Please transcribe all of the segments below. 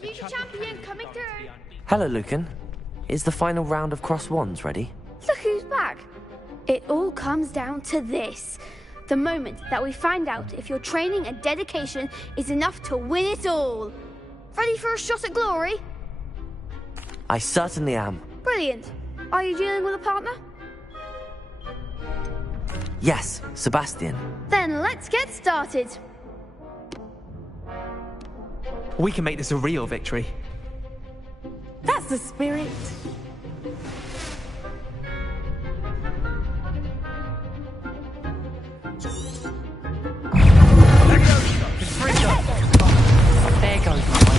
Future champion coming through. Hello, Lucan. Is the final round of cross wands ready? Look who's back. It all comes down to this. The moment that we find out if your training and dedication is enough to win it all. Ready for a shot at glory? I certainly am. Brilliant. Are you dealing with a partner? Yes, Sebastian. Then let's get started. We can make this a real victory. That's the spirit. There goes my way.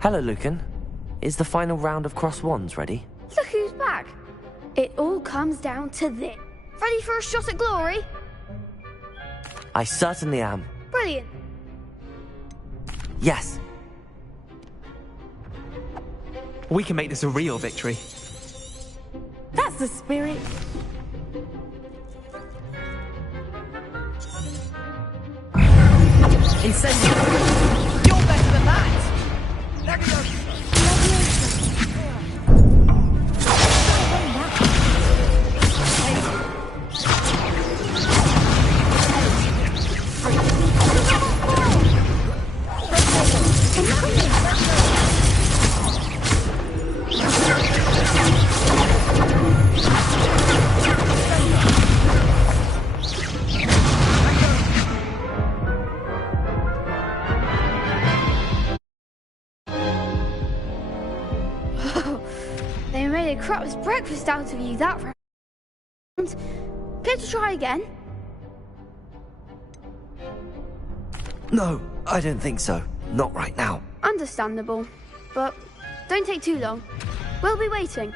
Hello, Lucan. Is the final round of cross wands ready? Look who's back. It all comes down to this. Ready for a shot at glory? I certainly am. Brilliant. Yes. We can make this a real victory. That's the spirit. Incendio! You're better than that. They made a crap's breakfast out of you that round. Care to try again? No, I don't think so. Not right now. Understandable. But don't take too long. We'll be waiting.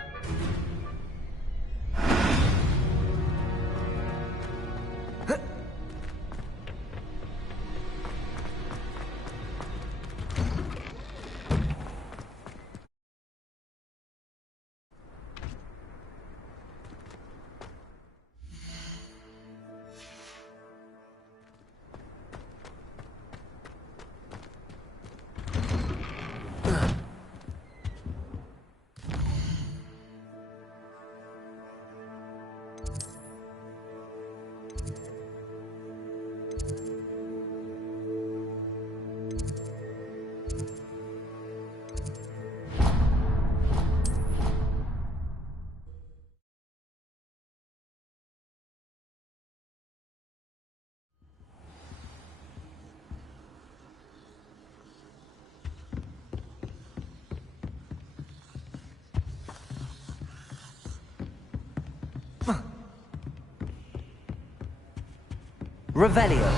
Revelio.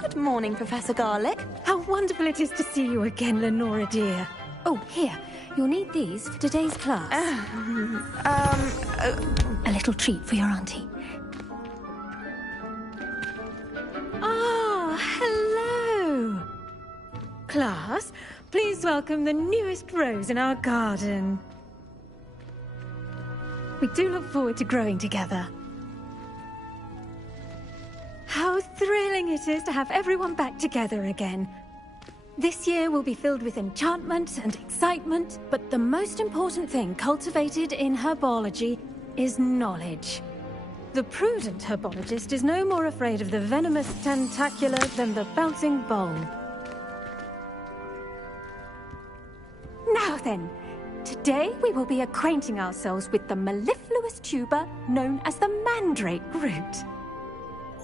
Good morning, Professor Garlic. How wonderful it is to see you again, Lenora dear. Oh, here. You'll need these for today's class. A little treat for your auntie. Ah, hello. Class, please welcome the newest rose in our garden. We do look forward to growing together. How thrilling it is to have everyone back together again. This year will be filled with enchantment and excitement, but the most important thing cultivated in herbology is knowledge. The prudent herbologist is no more afraid of the venomous tentacula than the bouncing bowl. Now then, today we will be acquainting ourselves with the mellifluous tuber known as the mandrake root.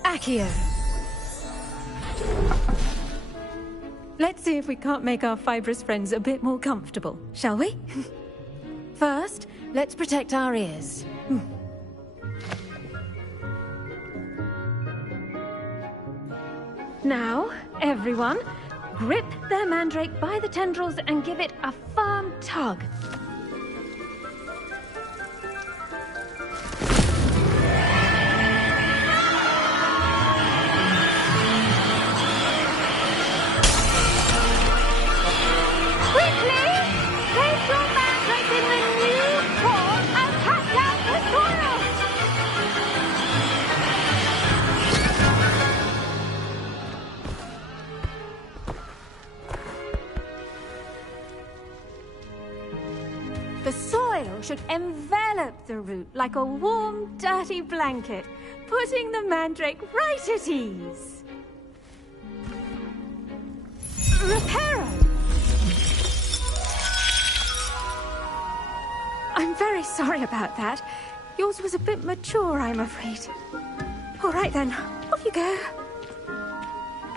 Accio. Let's see if we can't make our fibrous friends a bit more comfortable, shall we? First, let's protect our ears. Now, everyone, grip their mandrake by the tendrils and give it a firm tug. The soil should envelop the root like a warm, dirty blanket, putting the mandrake right at ease. Reparo! I'm very sorry about that. Yours was a bit mature, I'm afraid. All right then, off you go.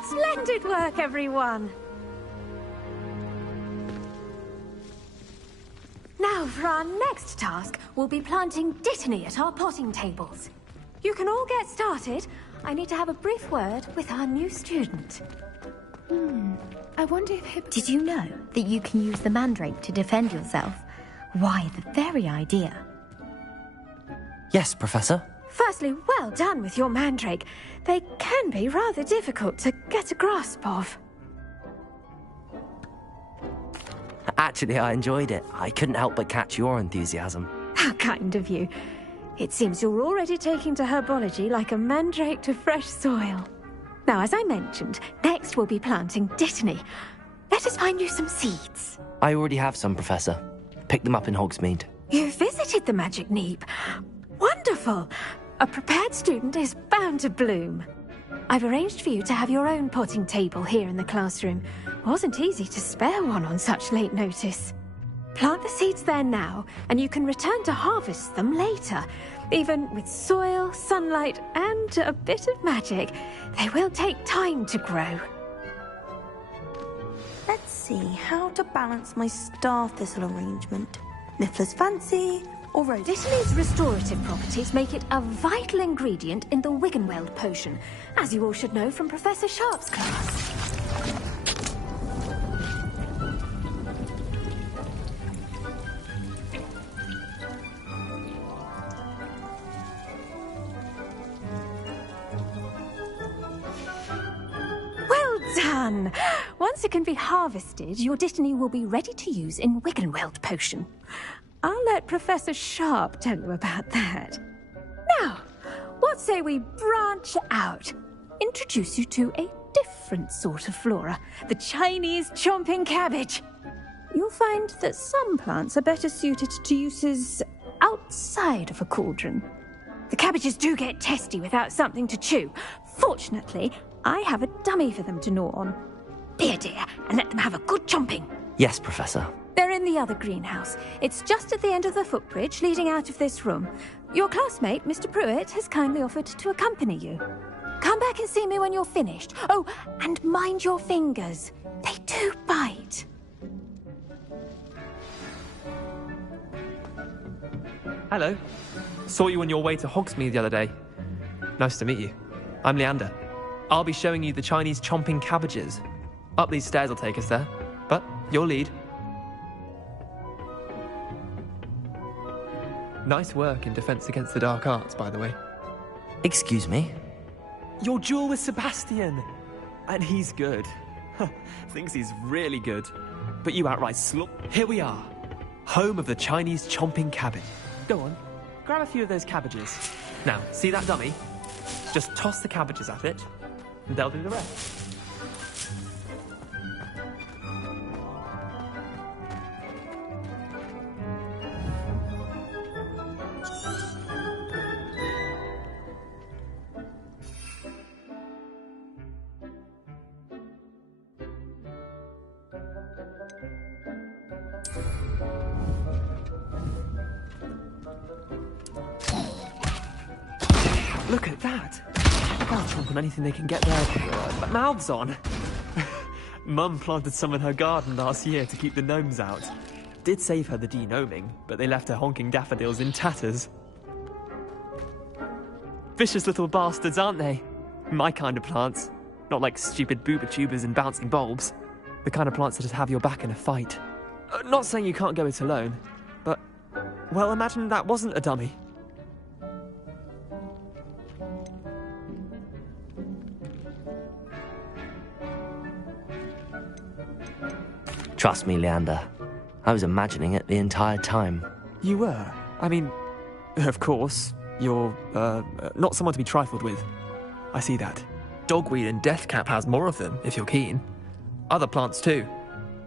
Splendid work, everyone. Now, for our next task, we'll be planting didnt at our potting tables. You can all get started. I need to have a brief word with our new student. I wonder if Did you know that you can use the mandrake to defend yourself? Why, the very idea. Yes, Professor. Firstly, well done with your mandrake. They can be rather difficult to get a grasp of. Actually, I enjoyed it. I couldn't help but catch your enthusiasm. How kind of you. It seems you're already taking to herbology like a mandrake to fresh soil. Now, as I mentioned, next we'll be planting dittany. Let us find you some seeds. I already have some, Professor. Picked them up in Hogsmeade. You visited the Magic Neep. Wonderful! A prepared student is bound to bloom. I've arranged for you to have your own potting table here in the classroom. Wasn't easy to spare one on such late notice. Plant the seeds there now, and you can return to harvest them later. Even with soil, sunlight, and a bit of magic, they will take time to grow. Let's see how to balance my star thistle arrangement. Niffler's fancy or rose? Dittany's restorative properties make it a vital ingredient in the Wiggenweld potion, as you all should know from Professor Sharp's class. Done! Once it can be harvested, your dittany will be ready to use in Wiggenweld potion. I'll let Professor Sharp tell you about that. Now, what say we branch out? Introduce you to a different sort of flora, the Chinese chomping cabbage. You'll find that some plants are better suited to uses outside of a cauldron. The cabbages do get testy without something to chew. Fortunately, I have a dummy for them to gnaw on. Be a dear and let them have a good chomping. Yes, Professor. They're in the other greenhouse. It's just at the end of the footbridge leading out of this room. Your classmate, Mr. Pruitt, has kindly offered to accompany you. Come back and see me when you're finished. Oh, and mind your fingers. They do bite. Hello. Saw you on your way to Hogsmeade the other day. Nice to meet you. I'm Leander. I'll be showing you the Chinese chomping cabbages. Up these stairs will take us there, but your lead. Nice work in Defense Against the Dark Arts, by the way. Excuse me? Your duel with Sebastian! And he's good. Thinks he's really good. But you outright Here we are. Home of the Chinese chomping cabbage. Go on, grab a few of those cabbages. Now, see that dummy? Just toss the cabbages at it, and they'll do the rest. Look at that! They'll chomp on anything they can get their mouths on. Mum planted some in her garden last year to keep the gnomes out. Did save her the de-gnoming, but they left her honking daffodils in tatters. Vicious little bastards, aren't they? My kind of plants. Not like stupid booba tubers and bouncing bulbs. The kind of plants that just have your back in a fight. Not saying you can't go it alone, but, well, imagine that wasn't a dummy. Trust me, Leander. I was imagining it the entire time. You were? I mean, of course, you're, not someone to be trifled with. I see that. Dogweed and deathcap has more of them, if you're keen. Other plants too.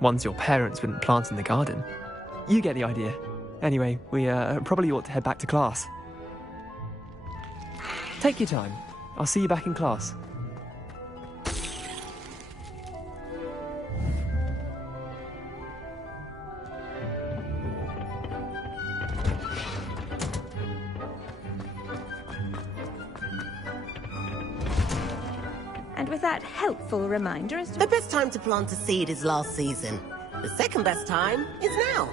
Ones your parents wouldn't plant in the garden. You get the idea. Anyway, we, probably ought to head back to class. Take your time. I'll see you back in class. And with that helpful reminder as to... The best time to plant a seed is last season. The second best time is now.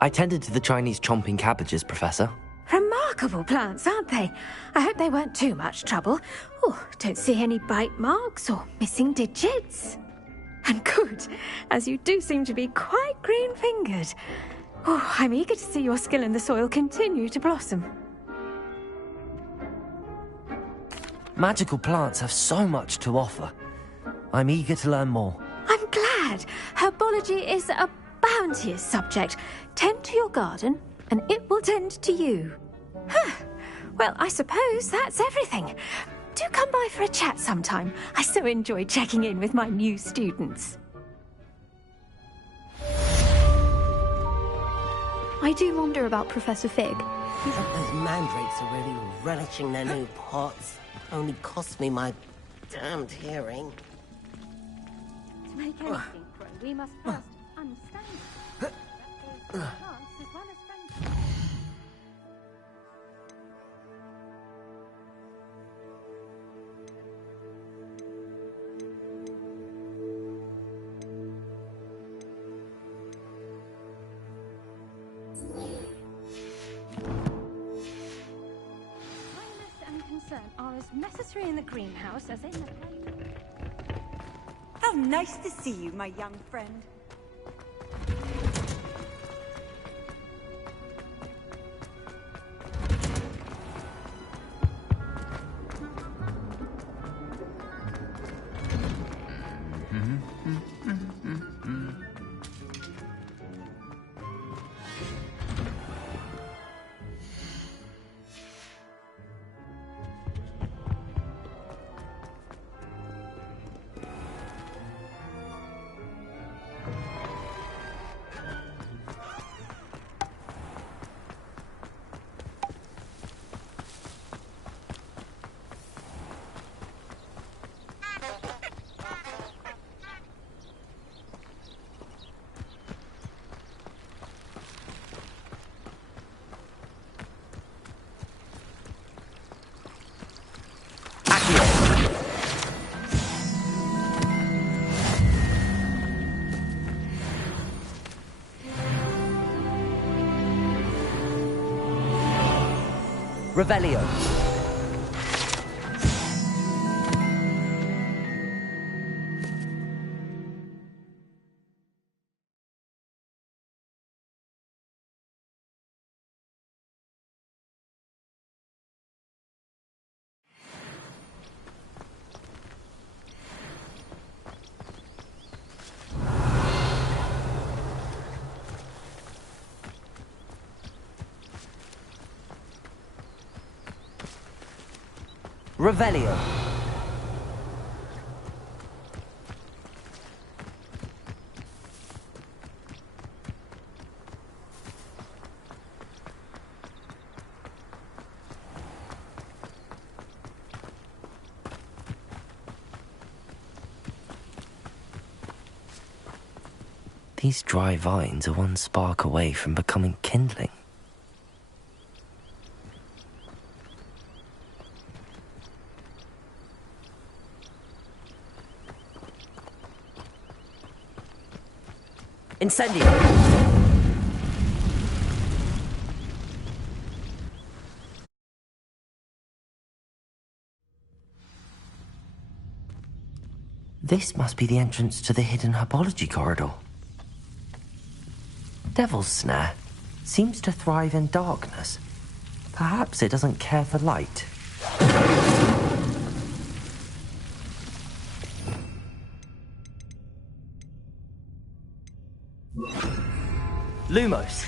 I tended to the Chinese chomping cabbages, Professor. Remarkable plants, aren't they? I hope they weren't too much trouble. Oh, don't see any bite marks or missing digits. And good, as you do seem to be quite green-fingered. Oh, I'm eager to see your skill in the soil continue to blossom. Magical plants have so much to offer. I'm eager to learn more. I'm glad. Herbology is a bounteous subject. Tend to your garden, and it will tend to you. Well, I suppose that's everything. Do come by for a chat sometime. I so enjoy checking in with my new students. I do wonder about Professor Fig. Those mandrakes are really relishing their new pots. Only cost me my damned hearing. To make anything grow, we must first understand it. That goes for plants as well as friendship. Kindness and concern are as necessary in the greenhouse as in the play. How nice to see you, my young friend. Revelio. Revelio. These dry vines are one spark away from becoming kindling. Incendio! This must be the entrance to the hidden herbology corridor. Devil's Snare seems to thrive in darkness. Perhaps it doesn't care for light. Lumos.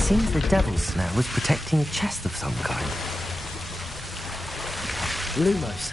Seems the Devil's Snare was protecting a chest of some kind. Lumos.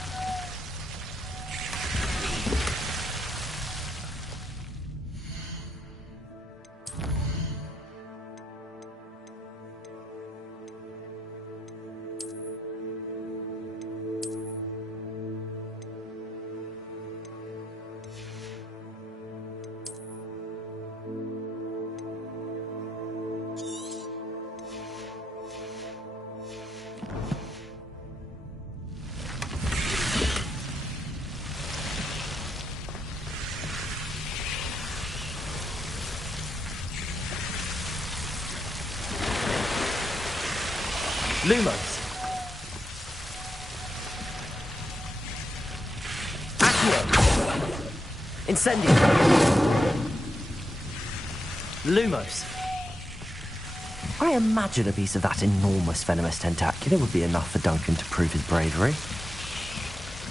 Lumos. Accio. Incendio. Lumos. I imagine a piece of that enormous venomous tentacular would be enough for Duncan to prove his bravery.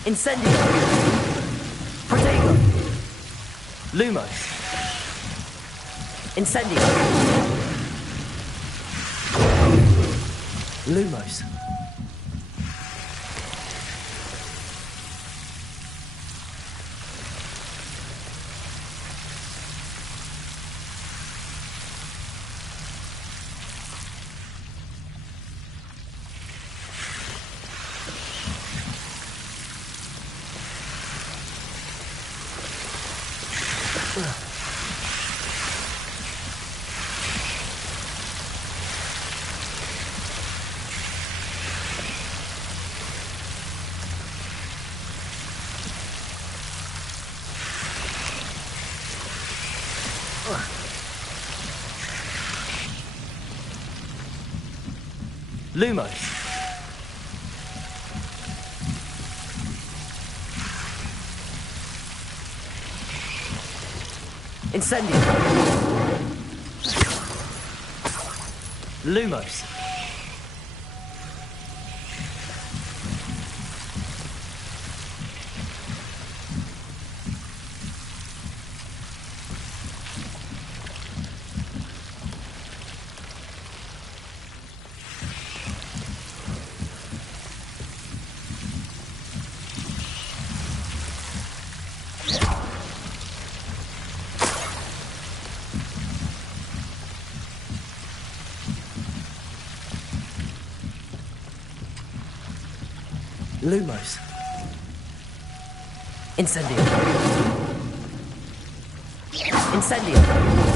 Incendio. Protego. Lumos. Incendio. Lumos. Lumos. Incendio. Lumos. Lumos. Incendio. Incendio.